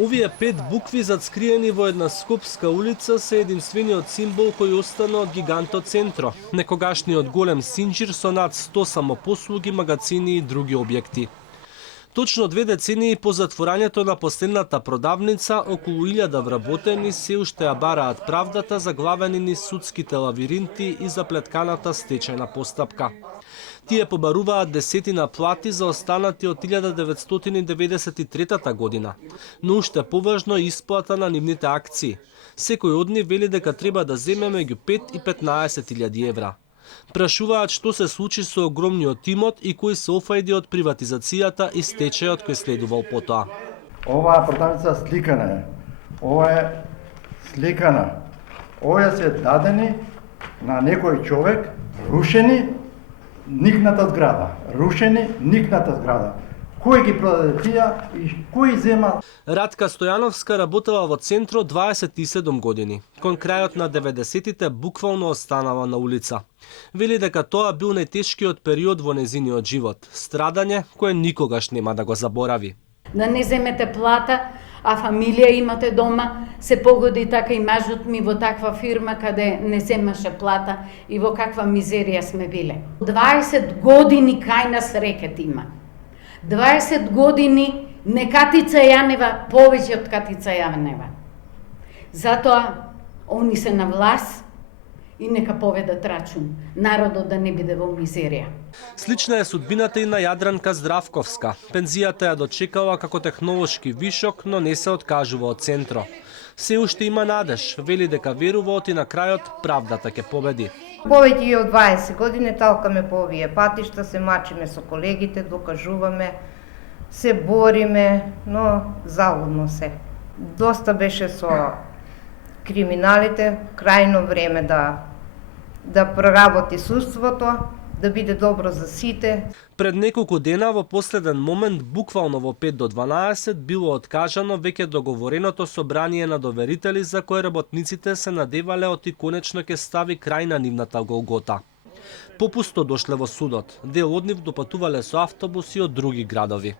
Овие 5 букви зацкриени во една скопска улица се единствениот символ кој остана од гигантот Центро, некогашниот голем синџир со над 100 самопослуги, магацини и други објекти. Точно 2 децении по затворањето на последната продавница, околу 1000 вработени се уште ја бараат правдата заглавени низ судските лавиринти и заплетканата стечајна постапка. Тие побаруваат десетина плати за останати од 1993 година, но уште поважно е исплата на нивните акции. Секој од нив вели дека треба да земе меѓу 5 и 15.000 евра. Прашуваат што се случи со огромниот имот и кои се офајди од приватизацијата и стечајот кој следувал потоа. Оваа продавница сликана е. Ова е сликана. Овие се дадени на некој човек, рушени, никната зграда. Рушени, никната зграда. Кој ги продаде тие и кој зема? Радка Стојановска работела во Центро 27 години. Кон крајот на 90-тите буквално останала на улица. Вели дека тоа бил најтешкиот период во незиниот живот, страдање кое никогаш нема да го заборави. Да не земете плата, а фамилија имате дома, се погоди така и мажот ми во таква фирма каде не земаше плата и во каква мизерија сме биле. 20 години кај нас рекет има. 20 години не Катица Јанева, повеќе од Катица Јанева. Затоа, они се на власт и нека поведат рачун. Народот да не биде во мизерија. Слична е судбината и на Јадранка Здравковска. Пензијата ја дочекала како технолошки вишок, но не се откажува од Центро. Се уште има надеж, вели дека верува и на крајот правдата ќе победи. Повеќе од 20 години талкаме по овие патишта, се мачиме со колегите, докажуваме, се бориме, но залудно се. Доста беше со криминалите, крајно време да проработи судството, да биде добро за сите. Пред неколку дена во последен момент, буквално во 5 до 12, било откажано веќе договореното собрание на доверители за кое работниците се надевале оти конечно ќе стави крај на нивната голгота. Попусто дошле во судот, дел од нив допатувале со автобуси од други градови.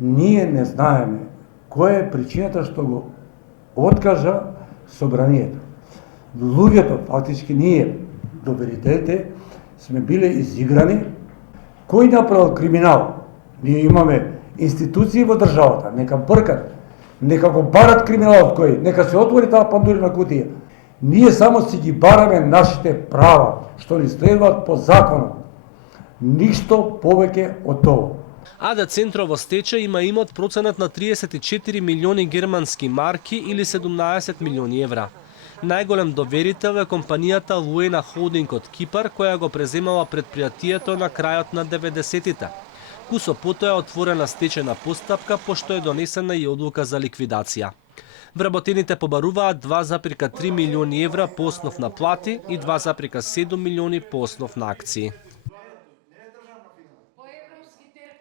Ние не знаеме која е причината што го откажа собранието. Луѓето, фактички ние, доверителите, сме биле изиграни. Кој направил криминал? Ние имаме институции во државата, нека бркат, нека го барат криминалот кој, нека се отвори таа пандурина кутија. Ние само си ги бараме нашите права, што ни следуваат по законот. Ништо повеќе од тоа. АД Центро во стечај има имот проценат на 34 милиони германски марки или 17 милиони евра. Најголем доверител е компанијата Луена Холдинг од Кипар, која го преземала предпријатието на крајот на 90-тите. Кусо потоа е отворена стечајна постапка, пошто е донесена и одлука за ликвидација. Вработените побаруваат 2,3 милиони евра по основ на плати и 2,7 милиони по основ на акции.